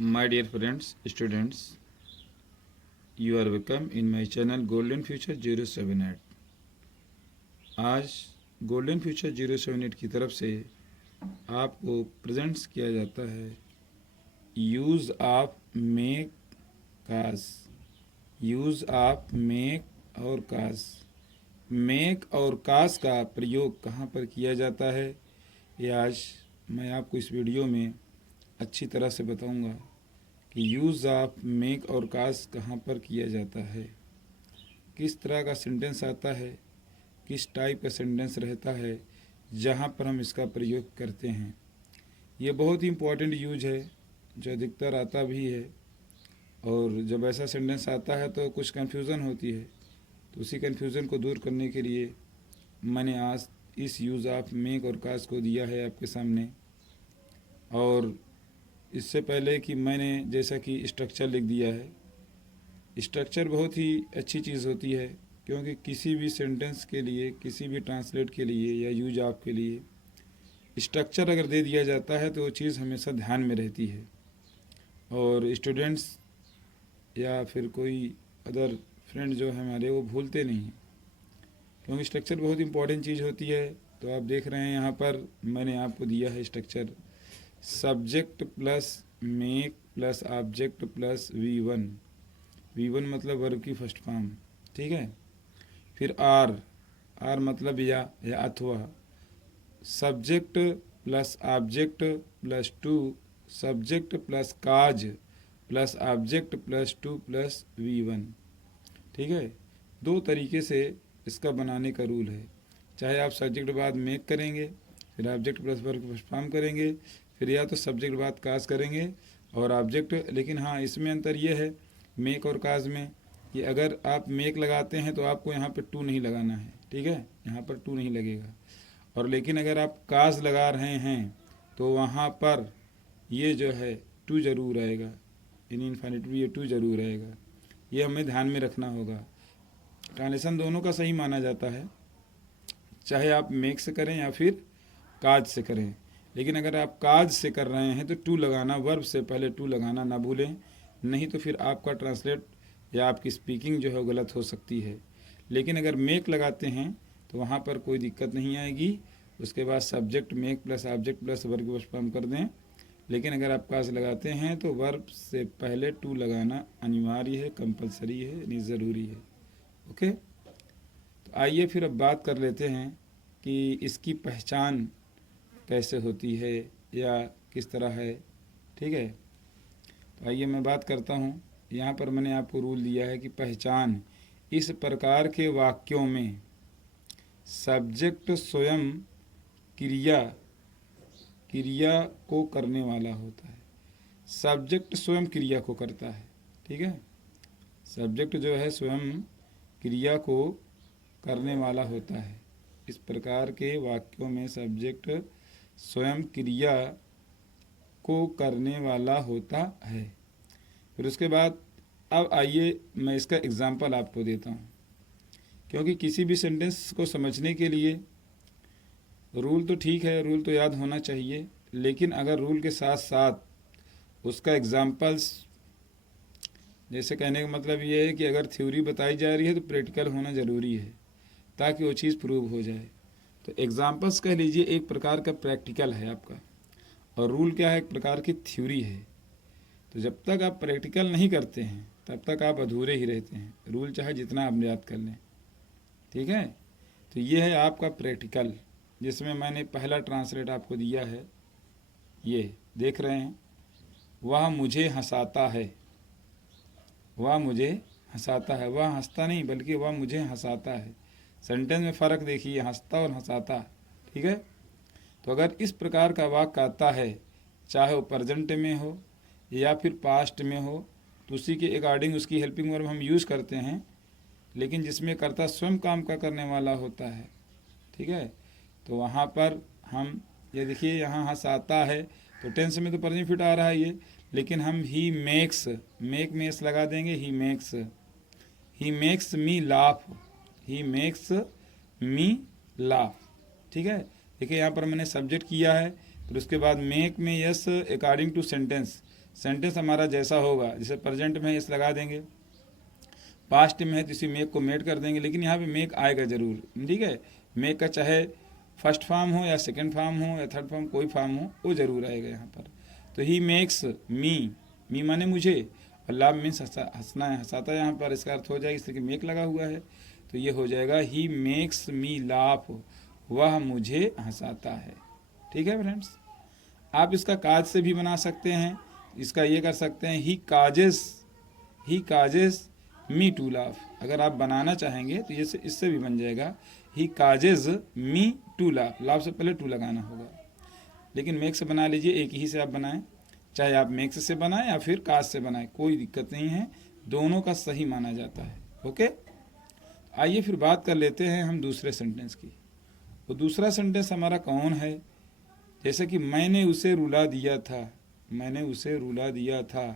My dear friends, students, you are welcome in my channel Golden Future 078। आज golden future 078 की तरफ से आपको प्रेजेंट्स किया जाता है use of make cause. Use of make और काज। मेक और काज का प्रयोग कहाँ पर किया जाता है, ये आज मैं आपको इस वीडियो में अच्छी तरह से बताऊंगा कि यूज़ ऑफ मेक और काज कहाँ पर किया जाता है, किस तरह का सेंटेंस आता है, किस टाइप का सेंटेंस रहता है जहाँ पर हम इसका प्रयोग करते हैं। ये बहुत ही इम्पोर्टेंट यूज है जो अधिकतर आता भी है, और जब ऐसा सेंटेंस आता है तो कुछ कन्फ्यूज़न होती है। तो उसी कन्फ्यूज़न को दूर करने के लिए मैंने आज इस यूज़ ऑफ मेक और काज को दिया है आपके सामने। और इससे पहले कि मैंने जैसा कि स्ट्रक्चर लिख दिया है, स्ट्रक्चर बहुत ही अच्छी चीज़ होती है, क्योंकि किसी भी सेंटेंस के लिए, किसी भी ट्रांसलेट के लिए या यूज ऑफ के लिए स्ट्रक्चर अगर दे दिया जाता है तो वो चीज़ हमेशा ध्यान में रहती है, और स्टूडेंट्स या फिर कोई अदर फ्रेंड जो है हमारे, वो भूलते नहीं हैं, क्योंकि स्ट्रक्चर बहुत इंपॉर्टेंट चीज़ होती है। तो आप देख रहे हैं यहाँ पर मैंने आपको दिया है structure subject plus make plus object plus V1। V1 मतलब वर्ब की फर्स्ट फॉर्म, ठीक है। फिर आर मतलब या अथवा। Subject plus object plus two, subject plus काज plus object plus two plus V1, ठीक है। दो तरीके से इसका बनाने का रूल है। चाहे आप सब्जेक्ट बाद मेक करेंगे, फिर object plus verb first form करेंगे, फिर या तो सब्जेक्ट बाद काज करेंगे और ऑब्जेक्ट। लेकिन हाँ, इसमें अंतर ये है मेक और काज में कि अगर आप मेक लगाते हैं तो आपको यहाँ पर टू नहीं लगाना है, ठीक है, यहाँ पर टू नहीं लगेगा। और लेकिन अगर आप काज लगा रहे हैं तो वहाँ पर ये जो है टू ज़रूर आएगा, इन इन्फिनिटिव ये टू ज़रूर आएगा। ये हमें ध्यान में रखना होगा। ट्रांसलेशन दोनों का सही माना जाता है, चाहे आप मेक से करें या फिर काज से करें। लेकिन अगर आप काज से कर रहे हैं तो टू लगाना, वर्ब से पहले टू लगाना ना भूलें, नहीं तो फिर आपका ट्रांसलेट या आपकी स्पीकिंग जो है वो गलत हो सकती है। लेकिन अगर मेक लगाते हैं तो वहाँ पर कोई दिक्कत नहीं आएगी। उसके बाद subject make plus object plus verb को फॉर्म कर दें। लेकिन अगर आप काज लगाते हैं तो वर्ब से पहले टू लगाना अनिवार्य है, कंपलसरी है, यानी ज़रूरी है। ओके, तो आइए फिर अब बात कर लेते हैं कि इसकी पहचान कैसे होती है या किस तरह है, ठीक है। तो आइए मैं बात करता हूँ। यहाँ पर मैंने आपको रूल दिया है कि पहचान इस प्रकार के वाक्यों में सब्जेक्ट स्वयं क्रिया को करने वाला होता है। सब्जेक्ट स्वयं क्रिया को करता है, ठीक है। सब्जेक्ट जो है स्वयं क्रिया को करने वाला होता है। इस प्रकार के वाक्यों में सब्जेक्ट स्वयं क्रिया को करने वाला होता है। फिर उसके बाद अब आइए मैं इसका एग्जाम्पल आपको देता हूँ, क्योंकि किसी भी सेंटेंस को समझने के लिए रूल तो ठीक है, रूल तो याद होना चाहिए, लेकिन अगर रूल के साथ साथ उसका एग्जाम्पल्स, जैसे कहने का मतलब ये है कि अगर थ्योरी बताई जा रही है तो प्रैक्टिकल होना ज़रूरी है, ताकि वो चीज़ प्रूव हो जाए। तो एग्जाम्पल्स कह लीजिए एक प्रकार का प्रैक्टिकल है आपका, और रूल क्या है, एक प्रकार की थ्योरी है। तो जब तक आप प्रैक्टिकल नहीं करते हैं तब तक आप अधूरे ही रहते हैं, रूल चाहे जितना आप याद कर लें, ठीक है। तो ये है आपका प्रैक्टिकल, जिसमें मैंने पहला ट्रांसलेट आपको दिया है, ये देख रहे हैं। वह मुझे हंसाता है, वह मुझे हंसाता है। वह हंसता नहीं बल्कि वह मुझे हंसाता है। सेंटेंस में फ़र्क देखिए, हंसता और हंसाता, ठीक है। तो अगर इस प्रकार का वाक्य आता है, चाहे वो प्रेजेंट में हो या फिर पास्ट में हो, तो उसी के अकॉर्डिंग उसकी हेल्पिंग वर्ब हम यूज़ करते हैं, लेकिन जिसमें कर्ता स्वयं काम का करने वाला होता है, ठीक है। तो वहाँ पर हम ये देखिए, यहाँ हंसाता है तो टेंस में तो प्रेजेंट फिट आ रहा है ये, लेकिन हम ही मेक्स, मेक में एस लगा देंगे, he makes me laugh, he makes me laugh, ठीक है। देखिए यहाँ पर मैंने सब्जेक्ट किया है, फिर उसके बाद मेक में yes according to sentence, sentence हमारा जैसा होगा, जैसे प्रेजेंट में इस लगा देंगे, पास्ट में है तो इसी मेक को मेड कर देंगे, लेकिन यहाँ पे मेक आएगा जरूर, ठीक है। मेक का चाहे फर्स्ट फॉर्म हो या सेकंड फॉर्म हो या थर्ड फॉर्म, कोई फॉर्म हो, वो जरूर आएगा यहाँ पर। तो ही मेक्स मी माने मुझे, और लाभ मीन्स हंसना है, हंसाता है, यहाँ पर इसका अर्थ हो जाएगा, इसलिए मेक लगा हुआ है तो ये हो जाएगा ही मेक्स मी लाफ, वह मुझे हंसाता है। ठीक है फ्रेंड्स, आप इसका काज से भी बना सकते हैं, इसका ये कर सकते हैं ही काजेस मी टू लाफ। अगर आप बनाना चाहेंगे तो ये इससे भी बन जाएगा he causes me to laugh, laugh से पहले टू लगाना होगा। लेकिन मेक से बना लीजिए, एक ही से आप बनाएं, चाहे आप मेक्स से बनाएं या फिर काज से बनाएं, कोई दिक्कत नहीं है, दोनों का सही माना जाता है। ओके, आइए फिर बात कर लेते हैं हम दूसरे सेंटेंस की। तो दूसरा सेंटेंस हमारा कौन है, जैसे कि मैंने उसे रुला दिया था, मैंने उसे रुला दिया था।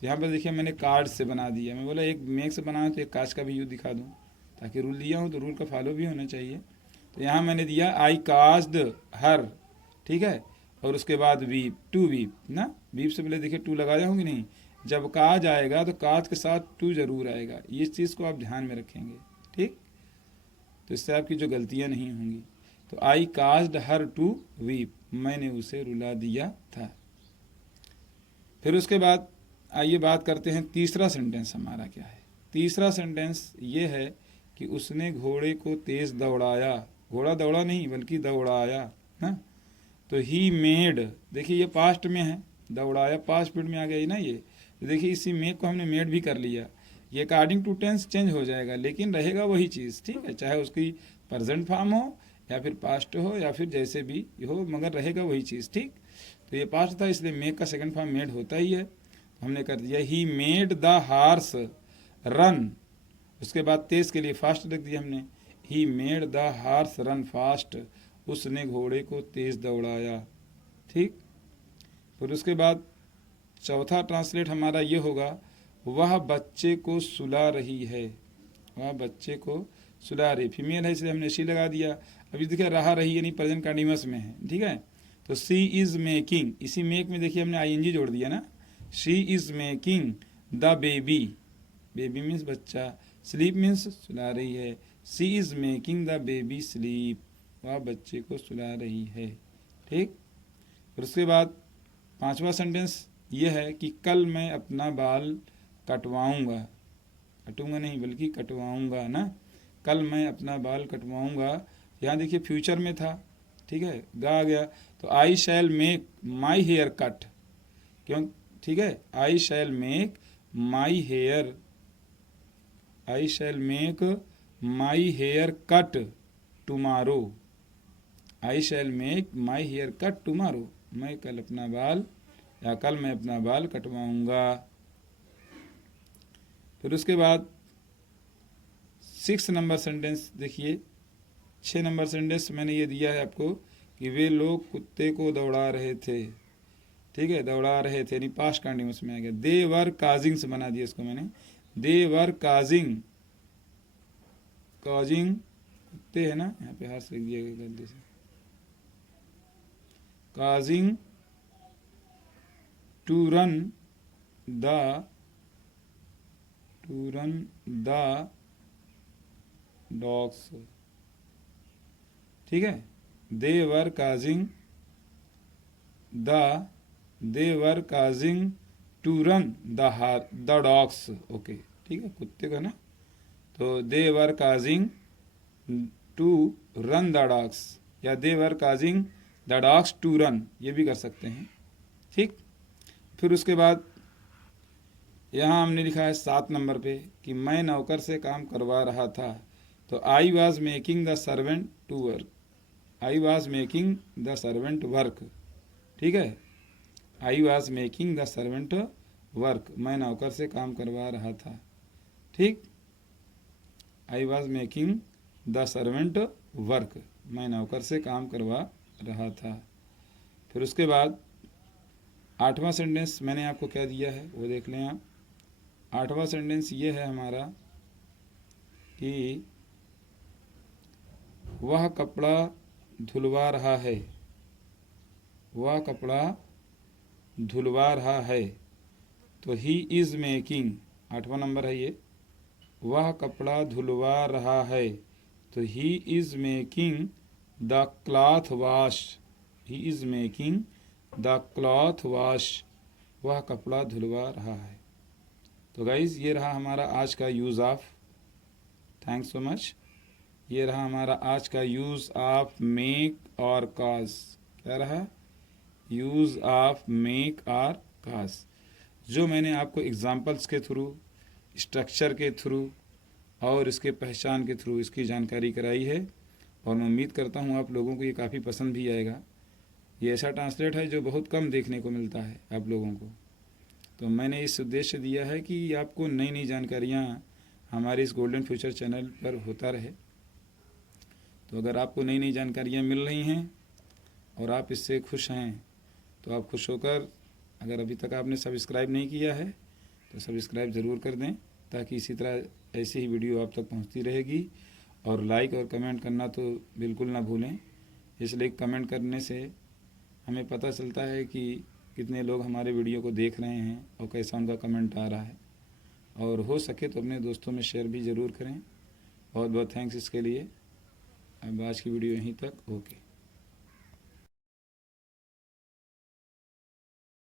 तो यहाँ पर देखिए मैंने कार्ड से बना दिया, मैं बोला एक मेक से बनाऊँ तो एक काज का भी यूज दिखा दूँ, ताकि रूल दिया हूँ तो रूल का फॉलो भी होना चाहिए। तो यहाँ मैंने दिया आई काज्ड हर, ठीक है, और उसके बाद वीप, टू वीप ना, वीप से पहले देखिए टू लगाया होंगे नहीं, जब काज आएगा तो काज के साथ टू जरूर आएगा, इस चीज़ को आप ध्यान में रखेंगे, ठीक। तो इससे आपकी जो गलतियाँ नहीं होंगी। तो आई काज्ड हर टू वीप, मैंने उसे रुला दिया था। फिर उसके बाद आइए बात करते हैं तीसरा सेंटेंस हमारा क्या है। तीसरा सेंटेंस ये है कि उसने घोड़े को तेज दौड़ाया, घोड़ा दौड़ा नहीं बल्कि दौड़ाया ना। तो ही मेड, देखिए ये पास्ट में है, दौड़ाया पास्ट पीरियड में आ गया ना ये, तो देखिए इसी मेड को हमने मेड भी कर लिया। ये अकॉर्डिंग टू टेंस चेंज हो जाएगा, लेकिन रहेगा वही चीज़, ठीक है, चाहे उसकी प्रेजेंट फॉर्म हो या फिर पास्ट हो या फिर जैसे भी हो, मगर रहेगा वही चीज़, ठीक। तो ये पास्ट था इसलिए मेक का सेकंड फॉर्म मेड होता ही है, हमने कर दिया he made the horse run. उसके बाद तेज के लिए फास्ट रख दिया हमने, he made the horse run fast, उसने घोड़े को तेज दौड़ाया, ठीक। फिर उसके बाद चौथा ट्रांसलेट हमारा ये होगा, वह बच्चे को सुला रही है, वह बच्चे को सुला रही, फीमेल है इसलिए हमने शी लगा दिया। अभी देखिए रहा रही यानी प्रेजेंट कंटीन्यूअस में है, ठीक है। तो सी इज मेकिंग, इसी मेक में देखिए हमने आईएनजी जोड़ दिया ना, she is making the baby, baby means बच्चा, स्लीप मीन्स सुला रही है, she is making the baby sleep, वह बच्चे को सुला रही है, ठीक। फिर उसके बाद पांचवा सेंटेंस ये है कि कल मैं अपना बाल कटवाऊंगा, कटूंगा नहीं बल्कि कटवाऊंगा ना, कल मैं अपना बाल कटवाऊंगा। यहाँ देखिए फ्यूचर में था, ठीक है, गा आ गया, तो I shall make my hair cut, क्यों, ठीक है, I shall make my hair, I shall make my hair cut tomorrow, I shall make my hair cut tomorrow, मैं कल अपना बाल या कल मैं अपना बाल कटवाऊंगा। फिर उसके बाद 6 नंबर सेंटेंस देखिए, 6 नंबर सेंटेंस मैंने ये दिया है आपको कि वे लोग कुत्ते को दौड़ा रहे थे, ठीक है, दौड़ा रहे थे यानी पास्ट कंटिन्यूअस में आ गया, दे वर काजिंग से बना दिया इसको मैंने, दे वर काजिंग, काजिंग कुत्ते है ना, यहाँ पे हाथ से लिख दिया गया गलती से, causing to run the dogs, ठीक है, they were causing to run the dogs, okay, ठीक है, कुत्ते का ना, तो they were causing to run the dogs या they were causing the dogs to run, ये भी कर सकते हैं, ठीक। फिर उसके बाद यहाँ हमने लिखा है 7 नंबर पे कि मैं नौकर से काम करवा रहा था, तो I was making the servant to work, I was making the servant work, ठीक है, I was making the servant work, मैं नौकर से काम करवा रहा था, ठीक, I was making the servant work, मैं नौकर से काम करवा रहा था। फिर उसके बाद 8वां सेंटेंस मैंने आपको क्या दिया है वो देख लें आप। 8वां सेंटेंस ये है हमारा कि वह कपड़ा धुलवा रहा है, वह कपड़ा धुलवा रहा है, तो ही इज़ मेकिंग, 8वां नंबर है ये, वह कपड़ा धुलवा रहा है। तो he is making the cloth wash, he is making the cloth wash, वह कपड़ा धुलवा रहा है। तो गाइज़ ये रहा हमारा आज का use of, thanks so much. ये रहा हमारा आज का यूज़ ऑफ मेक और कॉज। क्या रहा? यूज़ ऑफ मेक और कॉज, जो मैंने आपको एग्जाम्पल्स के थ्रू, स्ट्रक्चर के थ्रू और इसके पहचान के थ्रू इसकी जानकारी कराई है। और मैं उम्मीद करता हूँ आप लोगों को ये काफ़ी पसंद भी आएगा। ये ऐसा ट्रांसलेट है जो बहुत कम देखने को मिलता है आप लोगों को। तो मैंने इस उद्देश्य दिया है कि आपको नई नई जानकारियाँ हमारे इस गोल्डन फ्यूचर चैनल पर होता रहे। तो अगर आपको नई नई जानकारियाँ मिल रही हैं और आप इससे खुश हैं, तो आप खुश होकर, अगर अभी तक आपने सब्सक्राइब नहीं किया है तो सब्सक्राइब ज़रूर कर दें, ताकि इसी तरह ऐसी ही वीडियो आप तक पहुंचती रहेगी। और लाइक और कमेंट करना तो बिल्कुल ना भूलें, इसलिए कमेंट करने से हमें पता चलता है कि कितने लोग हमारे वीडियो को देख रहे हैं और कैसा उनका कमेंट आ रहा है। और हो सके तो अपने दोस्तों में शेयर भी ज़रूर करें। बहुत बहुत थैंक्स इसके लिए। अब आज की वीडियो यहीं तक, ओके।